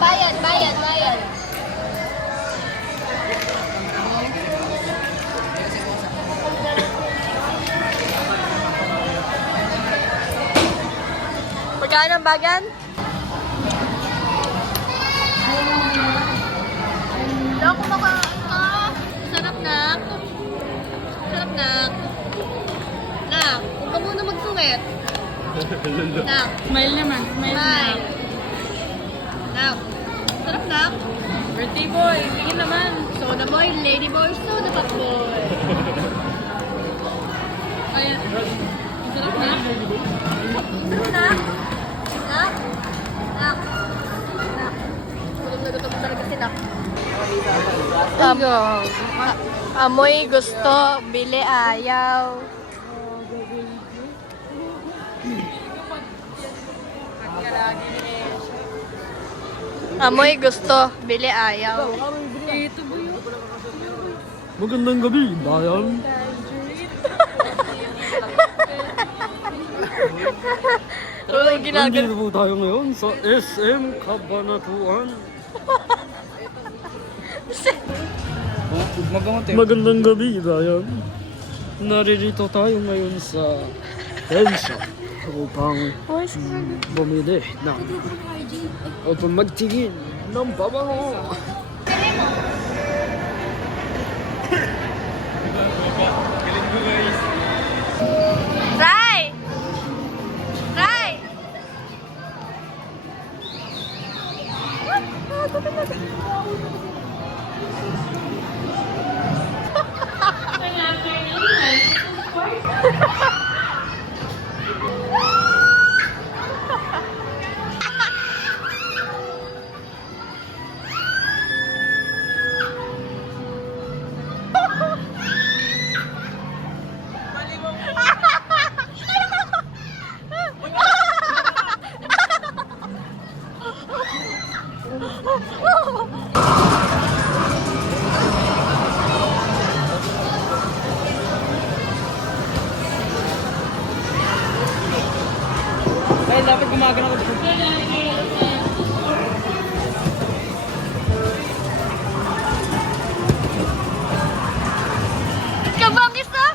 bayad, bayad, bayad. Magkano ang bagan? Wala ko makain ka. Sarap na. Sarap na. Nak, huwag ka muna magsungit. Nak. Smile naman. Smile Bye. Nak. Sarap na. Birthday boy. Tingin naman. Soda boy, lady boy, soda pop boy. Ayan. Sarap na. Sarap na. Nak. Nak. Nak. Gutom na gutom talaga si Nak. Amoy gusto, bili ayaw. Amoy gusto, bili ayaw. Ito ba yun? Magandang gabi, bayan. Oo, ginagano. Nandito po tayo ngayon sa SM Cabanatuan. Magandang gabi, bayan. Naririto tayo ngayon sa Hensha upang bumili ng upang magtingin ng pabango. Ray! Ray! Ay, dapat gumagana ko. Kabangis na!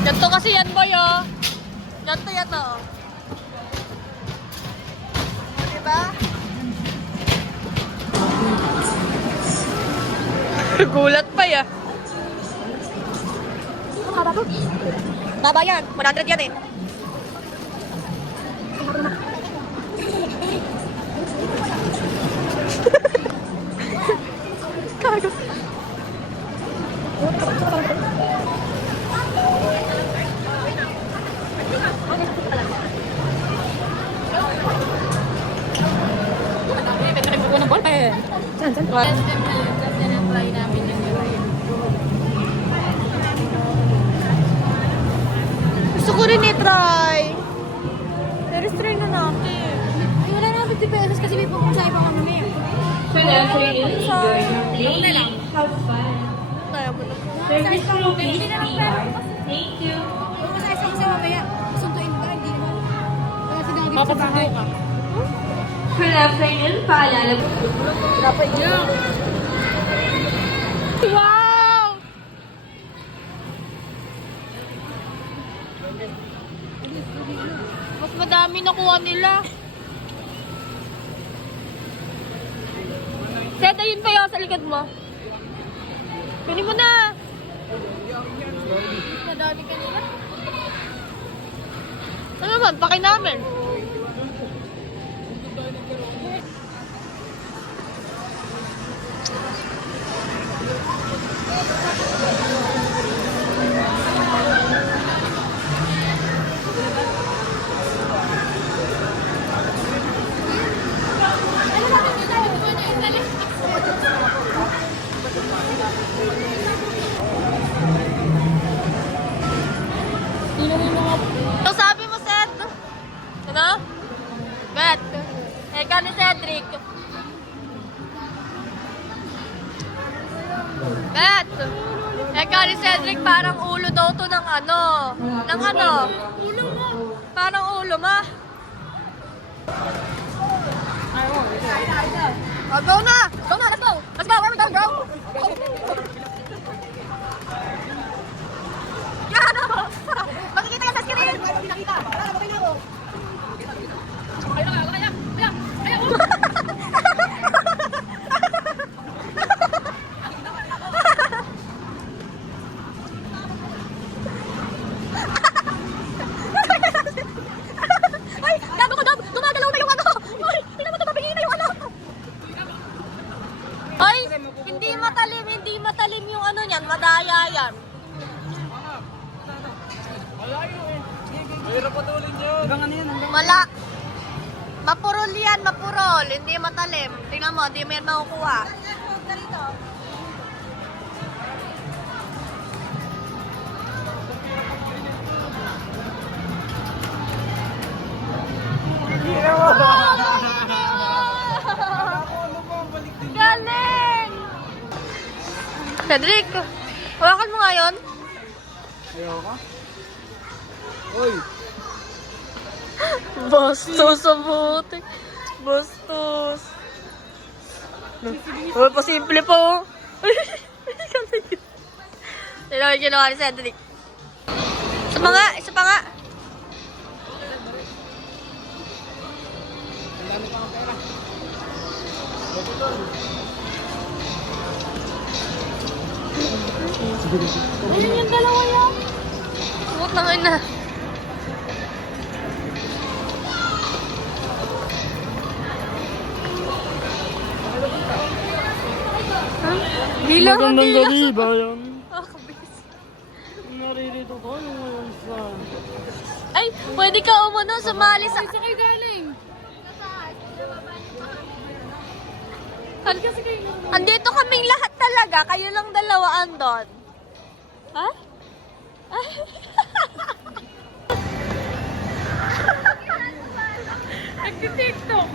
Ganto kasi yan, boy, oh. Ganto yan, oh. O, diba? Gulat pa, ya. Baba yan. 100 yan, eh. Kago. Gusto ko rin i-try. I-try na natin. Ay, wala na 50 pesos kasi may pupunta ibang kami. For the afternoon, enjoy your play, have fun. Tayo mo na. Service will be CR. Thank you. Kung masayos ako sa mamaya, suntuin ka, hindi naman. Kaya sinagip sa Papasundo bahay. ka. For the afternoon, paalala po. Dapat yun. Wow! Mas madami nakuha nila. Seth, ayun pa yun sa likod mo. Pili mo na. Madami ka nila. Ano naman, pakin namin. Ano sabi mo, Seth? ng ano? Ulo mo. Parang ulo mo. Oh, go na! Go na! Let's go! Let's go! Where we going, bro? Yan! Makikita ka sa screen! Nakita! Tara, bakay na ako! Ay! Gago ko, Dom! Gumagalaw na yung ano! Ay! Tingnan mo, tumabingin na yung ano! Ay! Hindi matalim yung ano niyan. Madaya yan. Wala. Mapurol yan, mapurol. Hindi matalim. Tingnan mo, hindi mo yan makukuha. Galing! Cedric, hawakan mo nga yun. Ayaw ka? Uy! Bastos sa buti. Bastos. Uy, pasimple po. Tignan mo ginawa ni Cedric. Isa pa nga. Ayun yung dalawa yan. Huwag na ngayon na. Bilang ang Magandang bilang. gabi ba yan? Ah, kabis. Naririto tayo ngayon sa... Ay, pwede ka umano sumali sa... Saan kayo galing? Andito kaming lahat talaga. Kayo lang dalawa andon. Ha? Nagti-tiktok.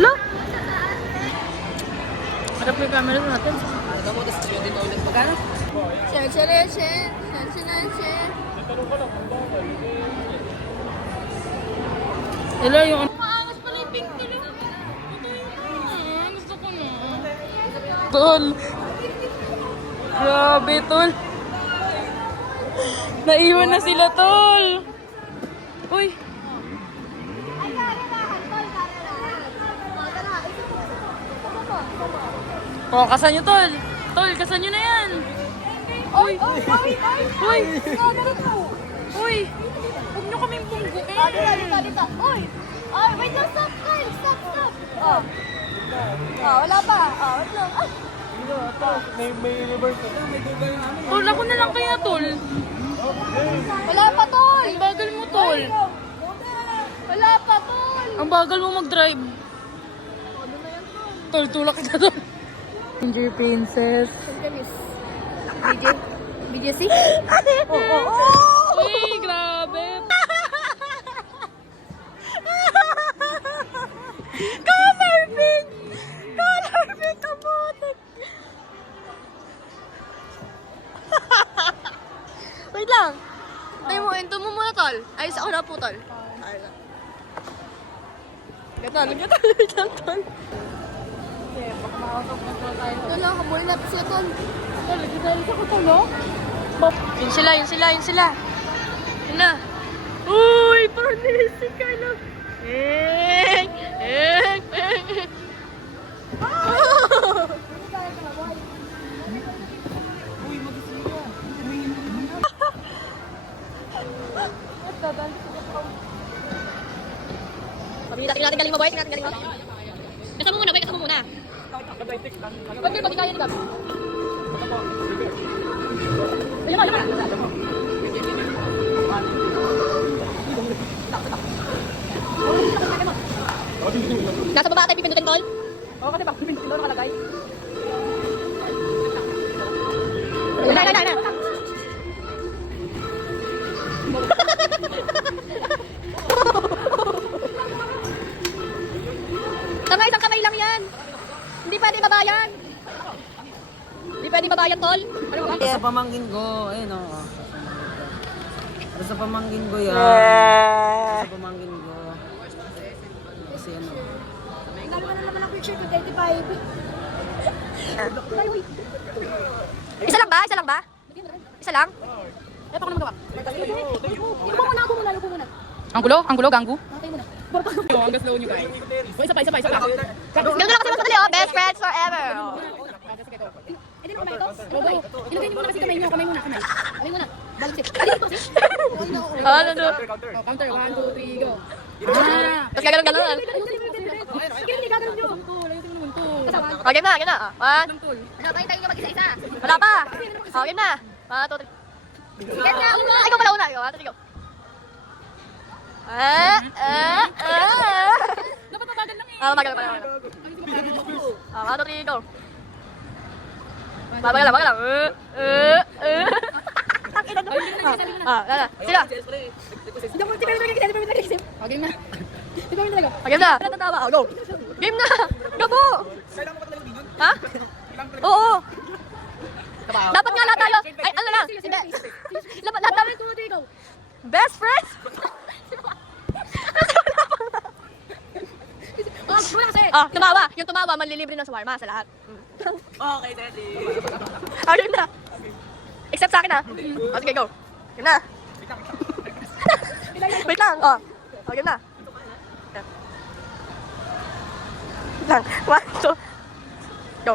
Look! Harap yung camera natin. Hello, yung... Maangas pala yung pink tuloy. Gusto ko na. Tol! Grabe, tol! Naiwan na sila, tol! Uy! Oh, kasan nyo, tol! Tol, kasan nyo na yan! Uy! Uy! Uy! Huwag nyo kaming pungguin. Dito! Uy! Ay, wait lang! Stop! Stop! Oh! Oh, wala pa! Oh, wait lang! Ay! May reverse na. May dugal na ano. Tol, ako na lang kaya, tol. Wala pa, tol! Ang bagal mo, tol. Wala pa, tol! Ang bagal mo mag-drive. Tol, tulak kita, tol. Ginger Princess. BJC? Oh! Uy, grabe. Color pink! Color pink ang botek! Wait lang. Ito mo muna, tol. Ayos ako na po, tol. Ganito, wait lang, tol. Ito lang, habulin natin sila, tol. Tol, nagdadalis ako, tol, oh. Yun sila. Yun na. Uy, parang nilisig ka lang. Tingnan natin galing mo, boy. Kasama mo muna, boy. Kasama mo muna. Pag di kaya ni Gab. Ayun na. Nasa baba tayo pipindutin, tol? Oo, kasi bak pipindutin doon nakalagay. Na. Tama, isang kamay lang yan. Hindi pwede baba yan. Hindi pwede baba bayan, tol. Ano ba? Sa pamangkin ko, ayun o. Sa pamangkin ko yan. Sa pamangkin ko. Kasi ano. Lalo na naman ang picture ko, 35. Isa lang ba? Isa lang ba? Isa lang? Eh, pa ko naman gawa. Iupo muna, upo muna, upo muna. Ang gulo, ganggu. Okay muna. Hanggang slow nyo guys. Isa pa. Ganun lang kasi mas madali, oh. Best friends forever. Oh. Hindi mo kamay ito? Ilagay niyo muna kasi kamay niyo. Kamay muna. Balik siya. Dito kasi. Ano to? Counter, 1, 2, 3, go. Tapos gaganon. Sige, hindi gagawin niyo. Okay na. One. Tayo niyo mag-isa-isa. Wala pa. Okay na. 1, 2, 3. Sige na, una. Ikaw pala una. Ikaw, 1, 2, 3, go. Napapatagal lang eh. Magal. 1, 2, 3, go. Magal lang. Sila. Hindi mo talaga. Okay na. Di ba talaga? Game na. Natatawa. Go. Game na. Gabo. Ha? Oo. Dapat nga lahat tayo. Ay, ano lang. Hindi. Dapat lahat tayo. Best friends? Tumawa. Yung tumawa, manlilibre ng shawarma sa lahat. Okay, Daddy. Game na. Except sa akin, ha? Sige, go. Game na. Wait lang. Game na. Wait lang. 1, 2. Go.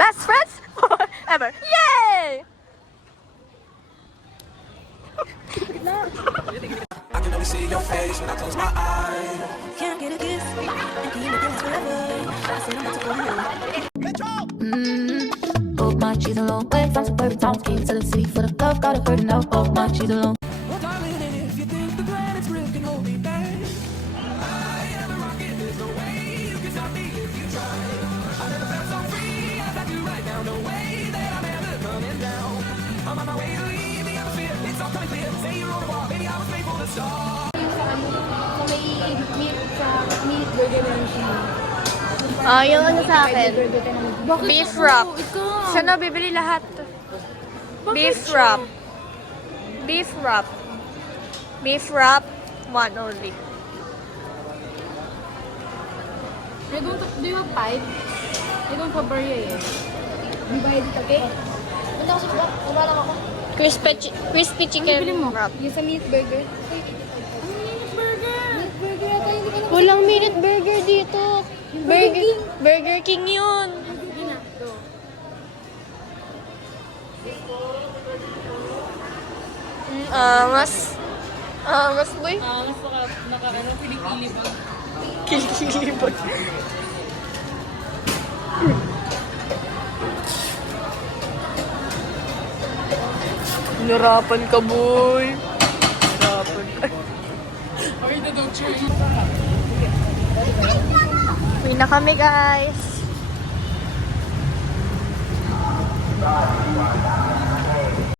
Best friends forever. Yay! I can only see your face when I close my eyes. Can't get a kiss, and can you make it last forever? I said I'm about to go home. Oh my, she's alone. Wait, I'm super town, came to the city for the club, got a curtain out. Oh my, she's alone. Well, darling, and if you think the planet's real, can hold me back. I am a rocket, there's no way you can stop me if you try. I never felt so free as I do right now. No way that I'm ever coming down. I'm on my way to leave the atmosphere. It's all coming clear. Say you're on the wall, baby, I was made for the stars. Yung ano sa akin? Beef wrap. Saan na bibili lahat? Beef wrap. Beef wrap. One only. Do you have pipe? I don't have barrier eh. Di ba edit okay? Punta ko sa shop. Wala lang ako. Crispy chicken wrap. Yung sa meat burger. Meat burger ata hindi ka na. Walang minute burger dito. Burger King yun. Angas. Angas, boy. Mas nakakano, pili-pili ba? Kilikilibot. Narapan ka, boy. Narapan ka. Uwi na kami, guys.